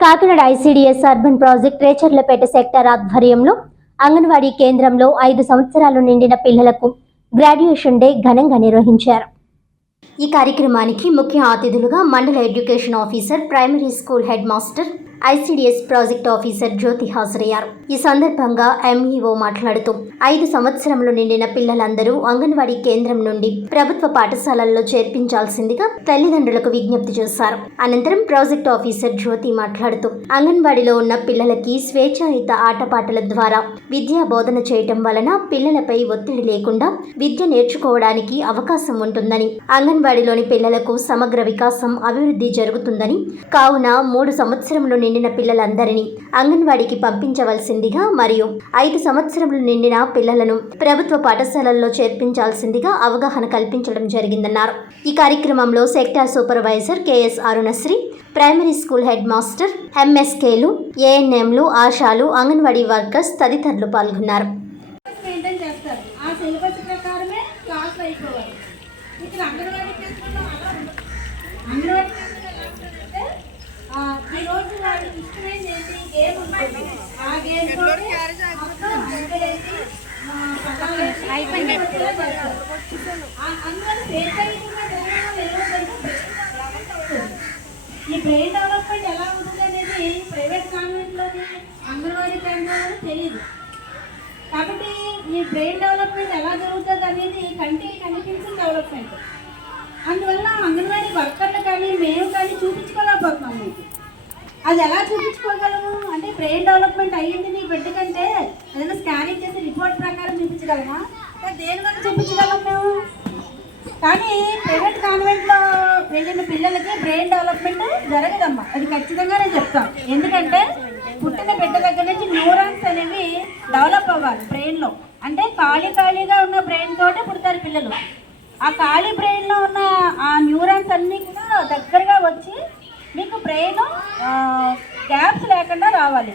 Kakinada ICDS urban project Recharlapeta sector ఆధ్వర్యంలో అంగన్వాడీ కేంద్రంలో ఐదు సంవత్సరాలు నిండిన పిల్లలకు గ్రాడ్యుయేషన్ డే ఘనంగా నిర్వహించారు. ఈ కార్యక్రమానికి ముఖ్య అతిథులుగా mandal education officer primary school headmaster ICDS project officer Jyothi హాజరయ్యారు. ఈ సందర్భంగా ఎంఈఓ మాట్లాడుతూ ఐదు సంవత్సరంలో నిండిన పిల్లలందరూ అంగన్వాడీ కేంద్రం నుండి ప్రభుత్వ పాఠశాలల్లో చేర్పించాల్సిందిగా తల్లిదండ్రులకు విజ్ఞప్తి చేశారు. అనంతరం ప్రాజెక్ట్ ఆఫీసర్ జ్యోతి మాట్లాడుతూ అంగన్వాడీలో ఉన్న పిల్లలకి స్వేచ్ఛాయుత ఆటపాటల ద్వారా విద్యా బోధన చేయటం వలన పిల్లలపై ఒత్తిడి లేకుండా విద్య నేర్చుకోవడానికి అవకాశం ఉంటుందని అంగన్వాడీలోని పిల్లలకు సమగ్ర వికాసం అభివృద్ధి జరుగుతుందని కావున మూడు సంవత్సరంలో నిండిన పిల్లలందరినీ అంగన్వాడీకి పంపించవలసిందిగా మరియు ఐదు సంవత్సరములు నిండిన పిల్లలను ప్రభుత్వ పాఠశాలల్లో చేర్పించాల్సిందిగా అవగాహన కల్పించడం జరిగిందన్నారు. ఈ కార్యక్రమంలో sector supervisor K S Arunasri primary school headmaster ఎంఎస్కేలు ఏఎన్ఎంలు ఆశాలు అంగన్వాడీ వర్కర్స్ తదితరులు పాల్గొన్నారు. ప్రకారమే అయిపోవాలి. ఇక్కడ అంగన్వాడీ ఈ బ్రెయిన్ డెవలప్మెంట్ ఎలా ఉంటుంది అనేది ప్రైవేట్ కాన్వెంట్లోని అంగన్వాడీ కేంద్రంలో తెలియదు కాబట్టి ఈ బ్రెయిన్ డెవలప్మెంట్ ఎలా జరుగుతుంది అనేది కంటికి కనిపించిన డెవలప్మెంట్ అందువల్ల అంగన్వాడీ వర్కర్లు కానీ మేము కానీ చూపించుకోలేకపోతున్నాం మీకు. అది ఎలా చూపించుకోగలము? అంటే బ్రెయిన్ డెవలప్మెంట్ అయ్యింది నీ బిడ్డ కంటే? ఏదైనా స్కానింగ్ చేసి రిపోర్ట్ ప్రకారం చూపించగలమా? దేని వల్ల చూపించగలం మేము? కానీ ప్రైవేట్ కాన్వెంట్లో వెళ్ళిన పిల్లలకి బ్రెయిన్ డెవలప్మెంట్ జరగదమ్మా. అది ఖచ్చితంగా నేను చెప్తాను. ఎందుకంటే పుట్టిన బిడ్డ దగ్గర నుంచి న్యూరాన్స్ అనేవి డెవలప్ అవ్వాలి బ్రెయిన్లో అంటే ఖాళీ ఖాళీగా ఉన్న బ్రెయిన్ తోటే పుడతారు పిల్లలు. ఆ ఖాళీ బ్రెయిన్లో ఉన్న ఆ న్యూరాన్స్ అన్నీ కూడా దగ్గరగా వచ్చి మీకు బ్రెయిన్ గ్యాప్స్ లేకుండా రావాలి.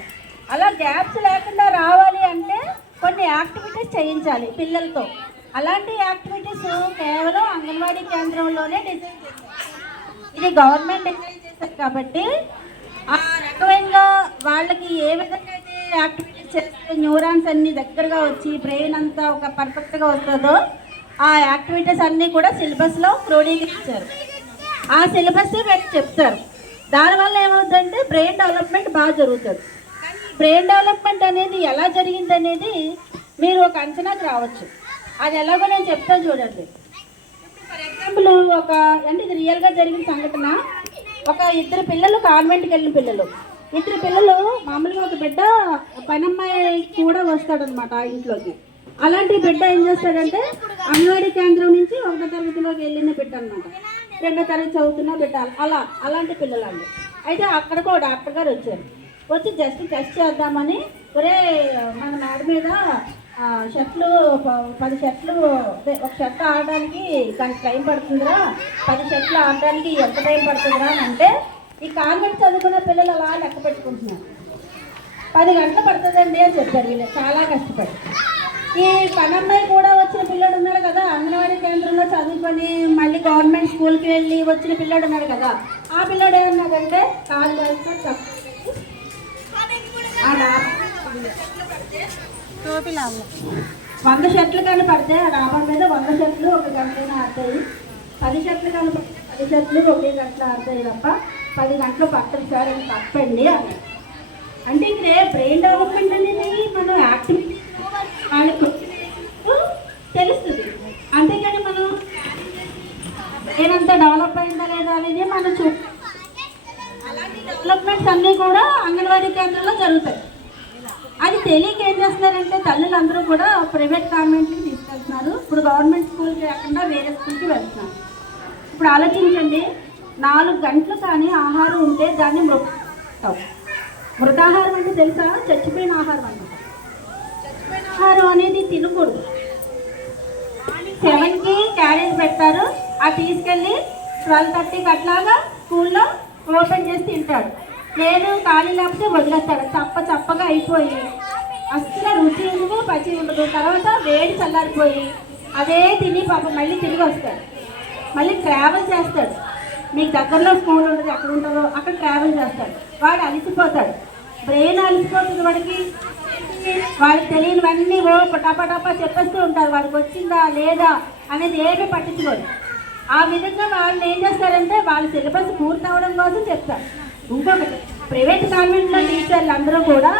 అలా గ్యాప్స్ లేకుండా రావాలి అంటే కొన్ని యాక్టివిటీస్ చేయించాలి పిల్లలతో. అలాంటి యాక్టివిటీస్ కేవలం అంగన్వాడీ కేంద్రంలోనే డిజైన్ చేస్తారు ఇది గవర్నమెంట్ డిజైన్ చేశారు కాబట్టి ఆ రకమైన వాళ్ళకి ఏ విధంగా అయితే యాక్టివిటీస్ చేస్తే న్యూరాన్స్ అన్ని దగ్గరగా వచ్చి బ్రెయిన్ అంతా ఒక పర్ఫెక్ట్గా వస్తుందో ఆ యాక్టివిటీస్ అన్నీ కూడా సిలబస్లో క్రోడీకరించారు. ఆ సిలబస్ వీళ్ళకి చెప్తారు. దానివల్ల ఏమవుతుందంటే బ్రెయిన్ డెవలప్మెంట్ బాగా జరుగుతుంది. బ్రెయిన్ డెవలప్మెంట్ అనేది ఎలా జరిగింది అనేది మీరు ఒక అంచనాకు రావచ్చు. అది ఎలాగో నేను చెప్తా చూడండి. ఫర్ ఎగ్జాంపుల్ ఒక అంటే ఇది రియల్గా జరిగిన సంఘటన. ఒక ఇద్దరు పిల్లలు కాన్వెంట్కి వెళ్ళిన పిల్లలు. ఇద్దరు పిల్లలు మామూలుగా ఒక బిడ్డ పనమ్మాయి కూడా వస్తాడనమాట ఆ ఇంట్లోకి. అలాంటి బిడ్డ ఏం చేస్తాడంటే అంగన్వాడీ కేంద్రం నుంచి ఒకటో తరగతిలోకి వెళ్ళిన బిడ్డ అనమాట రెండో తరగతి చదువుతున్న బిడ్డ. అలా అలాంటి పిల్లలండి. అయితే అక్కడికి ఒక డాక్టర్ గారు వచ్చారు. వచ్చి జస్ట్ టెస్ట్ చేద్దామని ఒరే మన మేడ మీద షర్ట్లు ప- పది షర్ట్లు ఒక షర్ట్ ఆడడానికి దానికి టైం పడుతుందిరా. పది షర్ట్లు ఆడడానికి ఎంత టైం పడుతుందిరా అని అంటే ఈ కాన్వెంట్ చదువుకున్న పిల్లలు అలా లెక్క పెట్టుకుంటున్నారు. పది గంటలు పడుతుందండి అని చెప్పారు వీళ్ళు. చాలా కష్టపడి. ఈ పనమ్మాయి కూడా వచ్చిన పిల్లడు ఉన్నాడు కదా అంగన్వాడీ కేంద్రంలో చదువుకొని మళ్ళీ గవర్నమెంట్ స్కూల్కి వెళ్ళి వచ్చిన పిల్లడు ఉన్నాడు కదా ఆ పిల్లడు ఏమన్నాడంటే కాలు వేస్తే ఆ వంద షర్ట్లు కానీ పడితే ఆ డాబా మీద వంద షర్ట్లు ఒక గంటలో ఆడతాయి. పది షర్ట్లు కానీ పది షర్ట్లు ఒకే గంటలో ఆడతాయి తప్ప పది గంటలు పట్టదు సార్ అని తప్పండి అంటే ఇక్కడ బ్రెయిన్ డెవలప్మెంట్ అనేది మనం యాక్టివిటీ వాళ్ళకి. తెలుస్తుంది. అంతేకాని మనం బ్రెయిన్ డెవలప్ అయిందా లేదా అనేది మనం చూ అలాంటి డెవలప్మెంట్స్ అన్నీ కూడా అంగన్వాడీ కేంద్రంలో జరుగుతాయి. అది తెలియక ఏం చేస్తున్నారంటే తల్లులందరూ కూడా ప్రైవేట్ కాన్వెంట్కి తీసుకెళ్తున్నారు. ఇప్పుడు గవర్నమెంట్ స్కూల్కి కాకుండా వేరే స్కూల్కి వెళ్తున్నారు. ఇప్పుడు ఆలోచించండి నాలుగు గంటలు కానీ ఆహారం ఉంటే దాన్ని మృత మృతాహారం అంటే తెలుసా? చచ్చిపోయిన ఆహారం అంటే. ఆహారం అనేది తినకూడదు. సెవెన్కి క్యారేజ్ పెడతారు. ఆ తీసుకెళ్ళి ట్వెల్వ్ థర్టీకి అట్లాగా స్కూల్లో ఓపెన్ చేసి తింటాడు. లేదు ఖాళీ లేకపోతే వదిలేస్తాడు. చప్ప చప్పగా అయిపోయి అస్సలు రుచి ఉండదు పచ్చి ఉండదు. తర్వాత వేడి చల్లారిపోయి అదే తిని పాప మళ్ళీ తిరిగి వస్తాడు. మళ్ళీ ట్రావెల్ చేస్తాడు. మీకు దగ్గరలో స్కూల్ ఉంటుంది అక్కడ ఉంటుందో అక్కడ ట్రావెల్ చేస్తాడు. వాడు అలసిపోతాడు. బ్రెయిన్ అలసిపోతుంది వాడికి. వాళ్ళకి తెలియనివన్నీ ఓ టపటప చెప్పేస్తూ ఉంటారు. వాడికి వచ్చిందా లేదా అనేది ఏమీ పట్టించుకోరు. ఆ విధంగా వాళ్ళు ఏం చేస్తారంటే వాళ్ళ సిలబస్ పూర్తి అవడం కోసం చెప్తారు. ఇంకొకటి ప్రైవేట్ కాన్వెంట్లో టీచర్లు అందరూ కూడా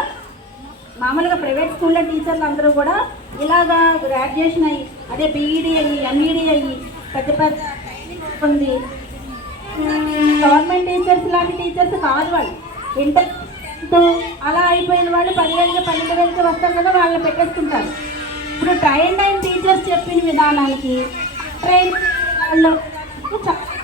మామూలుగా ప్రైవేట్ స్కూల్లో టీచర్లు అందరూ కూడా ఇలాగా గ్రాడ్యుయేషన్ అయ్యి అదే బీఈడీ అయ్యి ఎంఈడీ అయ్యి పెద్ద పెద్ద ఉంది. గవర్నమెంట్ టీచర్స్ లాంటి టీచర్స్ కాదు వాళ్ళు. ఇంటర్ అలా అయిపోయిన వాళ్ళు పదివేలకి పన్నెండు వేలకి వస్తారు కదా వాళ్ళని పెట్టేసుకుంటారు. ఇప్పుడు ట్రైన్ అయిన టీచర్స్ చెప్పిన విధానానికి ట్రైన్ వాళ్ళు చాలా